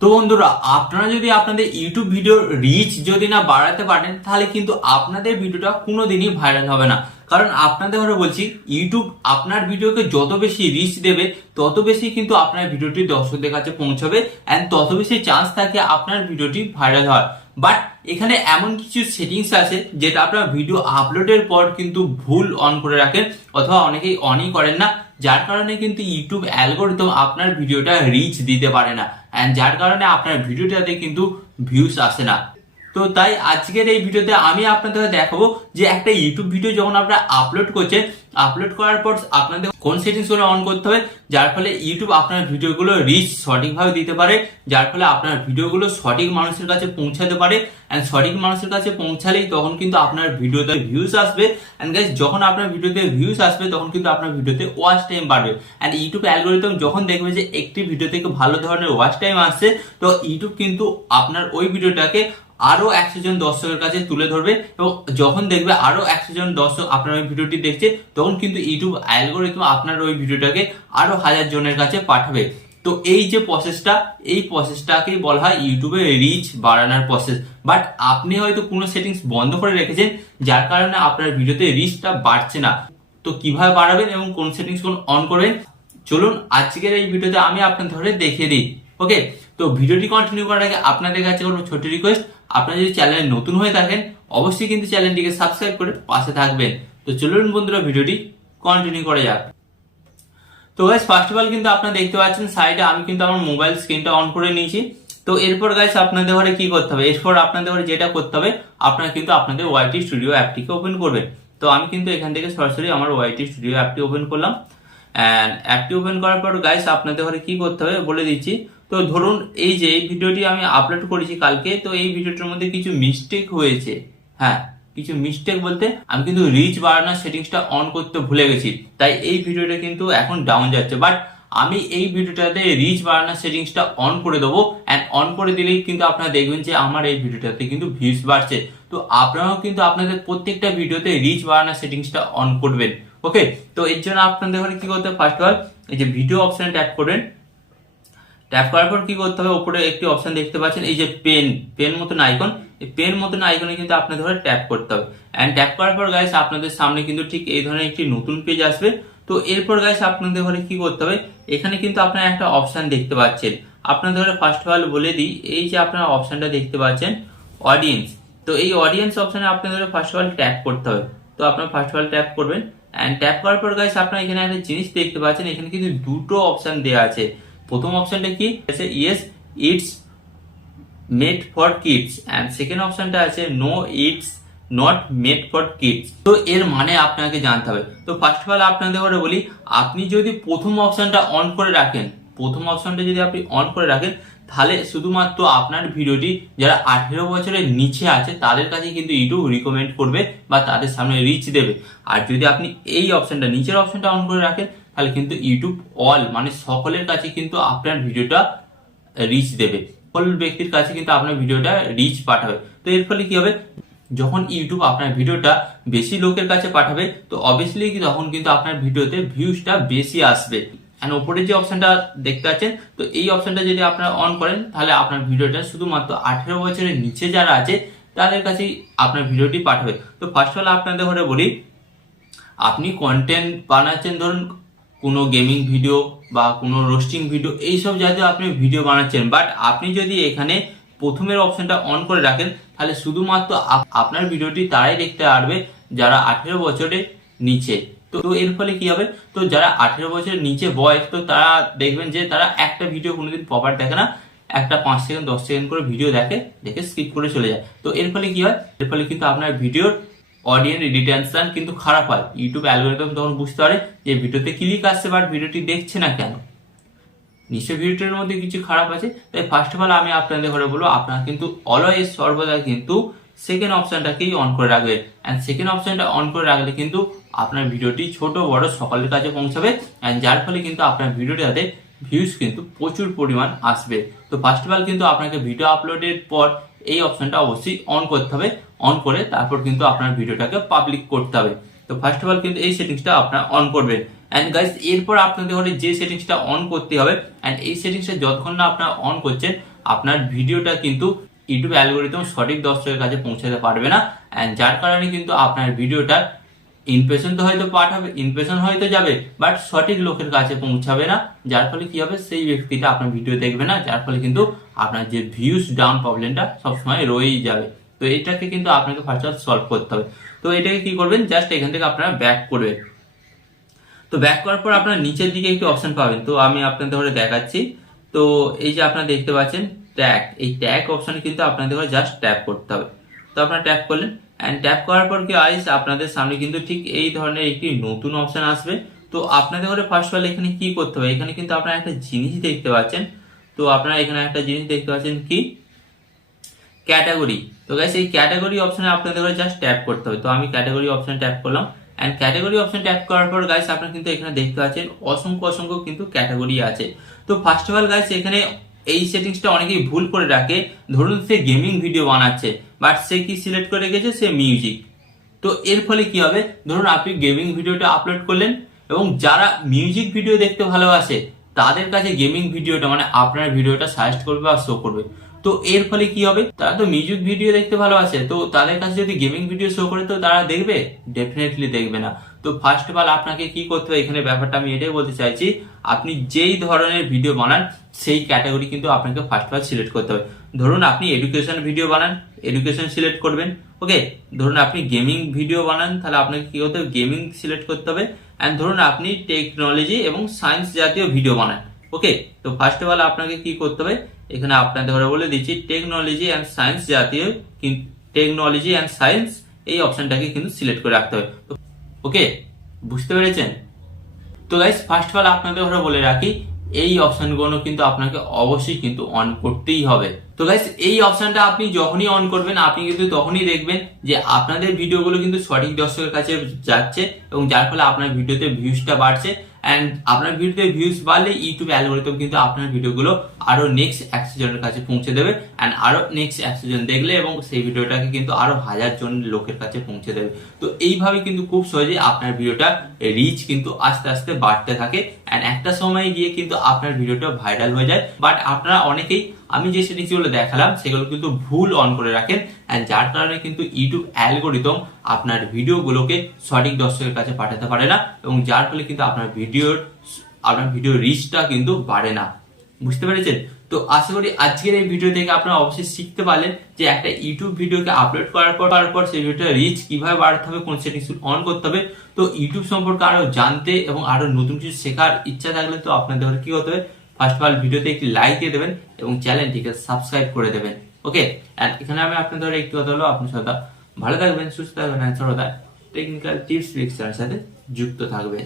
তো বন্ধুরা, আপনারা যদি আপনাদের ইউটিউব ভিডিওর রিচ যদি না বাড়াতে পারেন, তাহলে কিন্তু আপনাদের ভিডিওটা কোনোদিনই ভাইরাল হবে না। কারণ আপনাদের ঘরে বলছি, ইউটিউব আপনার ভিডিওকে যত বেশি রিচ দেবে, তত বেশি কিন্তু আপনার ভিডিওটি দর্শকদের কাছে পৌঁছাবে এন্ড তত বেশি চান্স থাকে আপনার ভিডিওটি ভাইরাল হয়। বাট এখানে এমন কিছু সেটিংস আছে যেটা আপনার ভিডিও আপলোডের পর কিন্তু ভুল অন করে রাখেন, অথবা অনেকেই অনই করেন না, যার কারণে কিন্তু ইউটিউব অ্যালগোরিদম আপনার ভিডিওটা রিচ দিতে পারে না এন্ড যার কারণে আপনার ভিডিওটাতে কিন্তু ভিউস আসে না। তো তাই আজকের এই ভিডিওতে আমি আপনাদের দেখাবো যে একটা ইউটিউব ভিডিও যখন আপনারা আপলোড করছেন, আপলোড করার পর আপনাদের কোন সেটিংস গুলো অন করতে হবে, যার ফলে ইউটিউব আপনার ভিডিওগুলো রিচ সঠিকভাবে দিতে পারে, যার ফলে আপনার ভিডিওগুলো সঠিক মানুষের কাছে পৌঁছাতে পারে এন্ড সঠিক মানুষের কাছে পৌঁছালেই তখন কিন্তু আপনার ভিডিওতে ভিউজ আসবে এন্ড গাইস যখন আপনার ভিডিওতে ভিউজ আসবে তখন কিন্তু আপনার ভিডিওতে ওয়াচ টাইম বাড়বে এন্ড ইউটিউব অ্যালগোরিদম যখন দেখবে যে একটি ভিডিও থেকে ভালো ধরনের ওয়াচ টাইম আসছে, তো ইউটিউব কিন্তু আপনার ওই ভিডিওটাকে আরো 100 জন দর্শকের কাছে তুলে ধরবে এবং যখন দেখবে আরো 100 জন দর্শক আপনার ওই ভিডিওটি দেখছে, তখন কিন্তু ইউটিউব অ্যালগোরিদম আপনার ওই ভিডিওটাকে আরো 1000 জনের কাছে পাঠাবে। তো এই যে প্রসেসটা, এই প্রসেসটাকেই বলা হয় ইউটিউবে রিচ বাড়ানোর প্রসেস। বাট আপনি হয়তো কোনো সেটিংস বন্ধ করে রেখেছেন, যার কারণে আপনার ভিডিওতে রিচটা বাড়ছে না। তো কিভাবে বাড়াবেন এবং কোন সেটিংস অন করবেন, চলুন আজকের এই ভিডিওতে আমি আপনাদের ধরে দেখিয়ে দিই। ওকে, তো ভিডিওটি কন্টিনিউ করার আগে আপনাদের কাছে কোনো ছোট রিকোয়েস্ট, আপনারা যদি চ্যানেলে নতুন হয়ে থাকেন অবশ্যই কিন্তু চ্যানেলটিকে সাবস্ক্রাইব করে পাশে থাকবেন। তো চলুন বন্ধুরা, ভিডিওটি কন্টিনিউ করা যাক। তো গাইস ফার্স্ট অফ অল কিন্তু আপনারা দেখতে পাচ্ছেন সাইডে আমি কিন্তু আমার মোবাইল স্ক্রিনটা অন করে নিয়েছি। তো এরপর গাইস আপনাদের ঘরে কি করতে হবে, এরপর আপনাদের ঘরে যেটা করতে হবে, আপনারা কিন্তু আপনাদের ওয়াইটি স্টুডিও অ্যাপটিকে ওপেন করবেন। তো আমি কিন্তু এখান থেকে সরাসরি আমার ওয়াইটি স্টুডিও অ্যাপটি ওপেন করলাম এন্ড অ্যাপটি ওপেন করার পর গাইস আপনাদের ঘরে কি করতে হবে বলে দিচ্ছি। তো ধরুন এই যে এই ভিডিওটি আমি আপলোড করেছি কালকে, তো এই ভিডিওটার মধ্যে কিছু মিস্টেক হয়েছে। হ্যাঁ, কিছু মিস্টেক বলতে আমি কিন্তু রিচ বাড়ানোর সেটিংসটা অন করতে ভুলে গেছি, তাই এই ভিডিওটা কিন্তু এখন ডাউন যাচ্ছে। বাট আমি এই ভিডিওটাতে রিচ বাড়ানোর সেটিংসটা অন করে দেবো এন্ড অন করে দিলেই কিন্তু আপনারা দেখবেন যে আমার এই ভিডিওটাতে কিন্তু ভিউজ বাড়ছে। তো আপনারাও কিন্তু আপনাদের প্রত্যেকটা ভিডিওতে রিচ বাড়ানোর সেটিংসটা অন করবেন। ওকে, তো এর জন্য আপনাদের ঘরে কি করতে হবে, ফার্স্ট অফ অল এই যে ভিডিও অপশনে ট্যাপ করবেন। ট্যাপ করার পর কি করতে হবে, উপরে একটি অপশন দেখতে পাচ্ছেন এই যে পেন মতন আইকন, এই পেন মতন আইকনে কিন্তু আপনাদের ধরে ট্যাপ করতে হবে এন্ড ট্যাপ করার পর গাইস আপনাদের সামনে কিন্তু ঠিক এই ধরনের একটি নতুন পেজ আসবে। তো এরপর গাইস আপনাদের ঘরে কি করতে হবে, এখানে কিন্তু আপনারা একটা অপশন দেখতে পাচ্ছেন। আপনাদের ঘরে ফার্স্ট অফ অল বলে দিই, এই যে আপনারা অপশনটা দেখতে পাচ্ছেন অডিয়েন্স, তো এই অডিয়েন্স অপশনে আপনাদের ফার্স্ট অফ অল ট্যাপ করতে হবে। তো আপনারা ফার্স্ট অফ অল ট্যাপ করবেন এন্ড ট্যাপ করার পর গাইস আপনারা এখানে একটা জিনিস দেখতে পাচ্ছেন, এখানে কিন্তু দুটো অপশন দেওয়া আছে। প্রথম অপশনটা কি আছে, yes it's made for kids and second অপশনটা আছে no it's not made for kids. তো এর মানে আপনাকে জানতে হবে। তো ফার্স্ট অফ অল আপনাদের করে বলি, আপনি যদি প্রথম অপশনটা অন করে রাখেন, প্রথম অপশনটা যদি আপনি অন করে রাখেন, তাহলে শুধুমাত্র আপনার ভিডিওটি যারা 18 বছরের নিচে আছে তাদের কাছে কিন্তু ইউটিউব রিকমেন্ড করবে বা তাদের সামনে রিচ দেবে। আর যদি আপনি এই অপশনটা নিচের অপশনটা অন করে রাখেন, তাহলে কিন্তু ইউটিউব অল মানে সকলের কাছে কিন্তু আপনার ভিডিওটা রিচ দেবে, সকল ব্যক্তির কাছে কিন্তু আপনার ভিডিওটা রিচ পাঠাবে। তো এর ফলে কি হবে, যখন ইউটিউব আপনার ভিডিওটা বেশি লোকের কাছে পাঠাবে, তো অবভিয়াসলি তখন কিন্তু আপনার ভিডিওতে ভিউজটা বেশি আসবে। এন্ড উপরে যে অপশনটা দেখতে পাচ্ছেন, তো এই অপশনটা যদি আপনারা অন করেন, তাহলে আপনার ভিডিওটা শুধুমাত্র 18 বছরের নিচে যারা আছে তাদের কাছেই আপনার ভিডিওটি পাঠাবে। তো ফার্স্ট অফ অল আপনাদের ঘরে বলি, আপনি কন্টেন্ট বানাচ্ছেন, ধরুন কোনো গেমিং ভিডিও বা কোনো রোস্টিং ভিডিও, এইসব জাতীয় আপনি ভিডিও বানাচ্ছেন, বাট আপনি যদি এখানে প্রথমের অপশনটা অন করে রাখেন, তাহলে শুধুমাত্র আপনার ভিডিওটি তারাই দেখতে পারবে যারা 18 বছরের নিচে। তো এর ফলে কি হবে, তো যারা 18 বছরের নিচে বয়স, তো তারা দেখবেন যে তারা একটা ভিডিও কোনোদিন প্রপার দেখে না, একটা 5 সেকেন্ড 10 সেকেন্ড করে ভিডিও দেখে স্কিপ করে চলে যায়। তো এর ফলে কি হয়, এর ফলে কিন্তু আপনার ভিডিওর অডিয়েন্স রিটেনশন কিন্তু খারাপ হয়। ইউটিউব অ্যালগোরিদম তখন বুঝতে পারে যে ভিডিওতে ক্লিক আসছে বাট ভিডিওটি দেখছে না কেন, নিশ্চয়ই ভিডিওটির মধ্যে কিছু খারাপ আছে। তাই ফার্স্ট অফ অল আমি আপনাদের ঘরে বলবো, আপনারা কিন্তু অলওয়েজ সর্বদা কিন্তু সেকেন্ড অপশনটাকেই অন করে রাখবেন এন্ড সেকেন্ড অপশনটা অন করে রাখলে কিন্তু আপনার ভিডিওটি ছোট বড় সকলের কাছে পৌঁছাবে এন্ড যার ফলে কিন্তু আপনার ভিডিওটাতে ভিউজ কিন্তু প্রচুর পরিমাণ আসবে। তো ফার্স্ট অফ অল কিন্তু আপনাকে ভিডিও আপলোডের পর এই অপশনটা অবশ্যই অন করতে হবে, অন করে তারপর কিন্তু আপনার ভিডিওটাকে পাবলিক করতে হবে। তো ফার্স্ট অফ অল কিন্তু এই সেটিংসটা আপনারা অন করবেন এন্ড গাইস এরপর আপনাদের ঘরে যে সেটিংসটা অন করতে হবে এন্ড এই সেটিংসটা যতক্ষণ না আপনারা অন করছেন, আপনার ভিডিওটা কিন্তু ইউটিউব অ্যালগোরিদম সঠিক দর্শকের কাছে পৌঁছাতে পারবে না, এন্ড যার কারণে কিন্তু আপনার ভিডিওটা ইমপ্রেশন তো হয়তো পাঠাবে, ইমপ্রেশন হয়তো যাবে, বাট সঠিক লোকের কাছে পৌঁছাবে না, যার ফলে কি হবে, সেই ব্যক্তিটা আপনার ভিডিও দেখবে না, যার ফলে কিন্তু আপনার যে ভিউজ ডাউন প্রবলেমটা সবসময় রয়েই যাবে। তো এটাকে কিন্তু আপনাকে ফার্স্ট অফ সলভ করতে হবে। তো এটাকে কি করবেন, জাস্ট এখান থেকে আপনারা ব্যাক করবেন। তো ব্যাক করার পর আপনার নিচের দিকে একটি অপশন পাবেন, তো আমি আপনাদের ধরে দেখাচ্ছি। তো এই যে আপনারা দেখতে পাচ্ছেন ট্যাগ, এই ট্যাগ অপশনে কিন্তু আপনাদের ধরে জাস্ট ট্যাপ করতে হবে। তো আপনারা ট্যাপ করলেন, এন্ড ট্যাপ করার পর কি আইস আপনাদের সামনে কিন্তু ঠিক এই ধরনের একটি নতুন অপশন আসবে। তো আপনাদের ঘরে ফার্স্ট অফ অল এখানে কি করতে হবে, এখানে কিন্তু আপনারা একটা জিনিস দেখতে পাচ্ছেন। তো আপনারা এখানে একটা জিনিস দেখতে পাচ্ছেন কি, ক্যাটাগরি। তো গাইস এই ক্যাটাগরি অপশনে আপনাদের ঘরে জাস্ট ট্যাপ করতে হবে। তো আমি ক্যাটাগরি অপশন ট্যাপ করলাম, এন্ড ক্যাটাগরি অপশন ট্যাপ করার পর গাইস আপনারা কিন্তু এখানে দেখতে পাচ্ছেন অসংখ্য অসংখ্য কিন্তু ক্যাটাগরি আছে। তো ফার্স্ট অফ অল গাইস এখানে এই সেটিংসটা অনেকেই ভুল করে রাখে। ধরুন সে গেমিং ভিডিও বানাচ্ছে, বাট সে কি সিলেক্ট করে রেখেছে, সে মিউজিক। তো এর ফলে কি হবে, ধরুন আপনি গেমিং ভিডিওটা আপলোড করলেন এবং যারা মিউজিক ভিডিও দেখতে ভালোবাসে তাদের কাছে গেমিং ভিডিওটা মানে আপনার ভিডিওটা সাজেস্ট করবে বা শো করবে। তো এর ফলে কি হবে, তারা তো মিউজিক ভিডিও দেখতে ভালোবাসে, তো তাদের কাছে যদি গেমিং ভিডিও শো করে তো তারা দেখবে, ডেফিনেটলি দেখবে না। তো ফার্স্ট অফ অল আপনাকে কি করতে হবে, এখানে ব্যাপারটা আমি এটাই বলতে চাইছি, আপনি যেই ধরনের ভিডিও বানান সেই ক্যাটাগরি কিন্তু আপনাকে ফার্স্ট অফ অল সিলেক্ট করতে হবে। ধরুন আপনি এডুকেশন ভিডিও বানান, এডুকেশন সিলেক্ট করবেন। ওকে, ধরুন আপনি গেমিং ভিডিও বানান, তাহলে আপনাকে কি করতে হবে, গেমিং সিলেক্ট করতে হবে। এন্ড ধরুন আপনি টেকনোলজি এবং সায়েন্স জাতীয় ভিডিও বানান। ওকে, তো ফার্স্ট অফ অল আপনাকে কি করতে হবে, এখানে আপনাদের ঘরে বলে দিচ্ছি টেকনোলজি অ্যান্ড সায়েন্স জাতীয়, টেকনোলজি অ্যান্ড সায়েন্স এই অপশনটাকে কিন্তু সিলেক্ট করে রাখতে হবে। ওকে, বুঝতে পেরেছেন? তো গাইস ফার্স্ট অফ অল আপনাদের ঘরে বলে রাখি, এই অপশনগুলো কিন্তু আপনাকে অবশ্যই কিন্তু অন করতেই হবে। তো গাইস এই অপশনটা আপনি যখনই অন করবেন আপনি কিন্তু তখনই দেখবেন যে আপনাদের ভিডিওগুলো কিন্তু সঠিক দর্শকের কাছে যাচ্ছে, এবং যার ফলে আপনার ভিডিওতে ভিউজটা বাড়ছে। এন্ড আপনার ভিডিওতে ভিউজ বাড়লে ইউটিউব অ্যালগোরিদম কিন্তু আপনার ভিডিওগুলো আরো নেক্সট 100 জনের কাছে পৌঁছে দেবে, এন্ড আরো নেক্সট 100 জন দেখলে এবং সেই ভিডিওটাকে কিন্তু আরো 1000 জন লোকের কাছে পৌঁছে দেবে। তো এইভাবে কিন্তু খুব সহজে আপনার ভিডিওটা রিচ কিন্তু আস্তে আস্তে বাড়তে থাকে, এন্ড একটা সময় গিয়ে কিন্তু আপনার ভিডিওটা ভাইরাল হয়ে যায়। বাট আপনারা অনেকেই আমি যে সেটিংসগুলো দেখালাম সেগুলো কিন্তু ভুল অন করে রাখেন, এন্ড যার কারণে কিন্তু ইউটিউব অ্যালগোরিদম আপনার ভিডিওগুলোকে সঠিক দর্শকের কাছে পাঠাতে পারে না, এবং যার ফলে কিন্তু আপনার ভিডিও রিচটা কিন্তু বাড়ে না। বুঝতে পেরেছেন? তো আশা করি আজকের এই ভিডিও থেকে আপনারা অবশ্যই শিখতে পারলেন যে একটা ইউটিউব ভিডিওকে আপলোড করার পর সেই ভিডিওটা রিচ কিভাবে বাড়াতে হবে, কোন সেটিংস অন করতে হবে। তো ইউটিউব সম্পর্কে আরো জানতে এবং আরো নতুন কিছু শেখার ইচ্ছা থাকলে তো আপনাদের কি হতে হবে, ফার্স্ট অফ অল ভিডিওতে একটি লাইক দিয়ে দেবেন এবং চ্যানেলটিকে সাবস্ক্রাইব করে দেবেন। ওকে, আর এখানে আমি আপনাদের একটু কথা হলো, আপনার সাথে ভালো থাকবেন, সুস্থ থাকবেন, সর্বদা টেকনিক্যাল টিপস ট্রিক্সের সাথে যুক্ত থাকবেন।